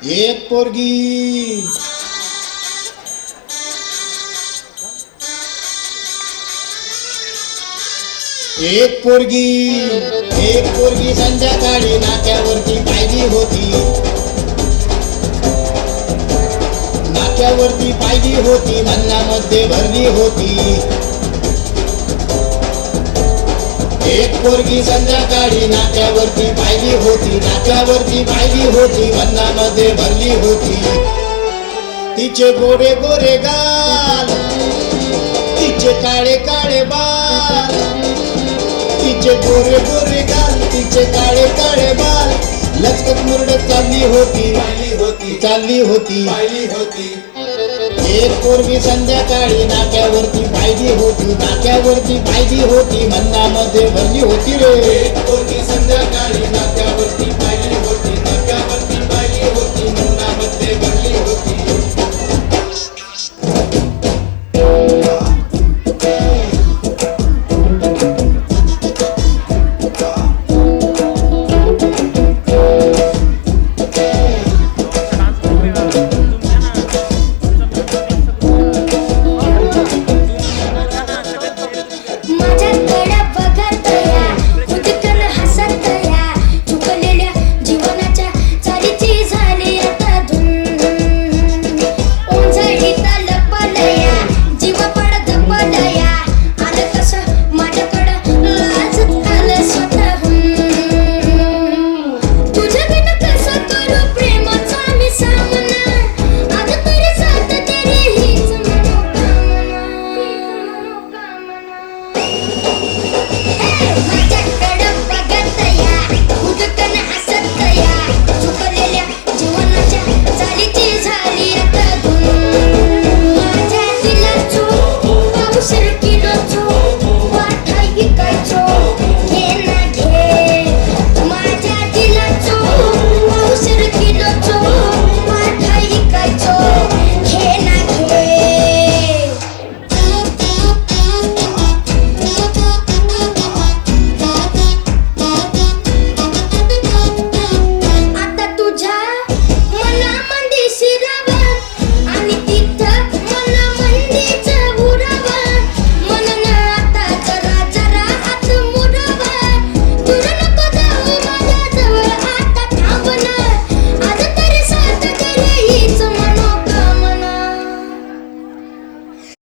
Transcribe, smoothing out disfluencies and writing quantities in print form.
एक पोरगी एक पोरगी संध्याकाळी नाक्यावरती पाहिली होती. नाक्यावरती पाहिली होती, मनामध्ये भरली होती. एक पोरगी संध्याकाळी नाक्यावरती पाहिली होती. नाक्यावरती पाहिली होती, मनामध्ये भरली होती. तिचे गोरे गोरे गाल, तिचे काळे काळे बाल. तिचे गोरे गोरे गाल, तिचे काळे काळे बाल. लचकत मुरडत चालली होती, चालली होती. एक पोरगी संध्याकाळी नाक्यावरती पाहिली होती. नाक्यावरती पाहिली होती, मनामध्ये भरली होती रे. एक पोरगी संध्याकाळी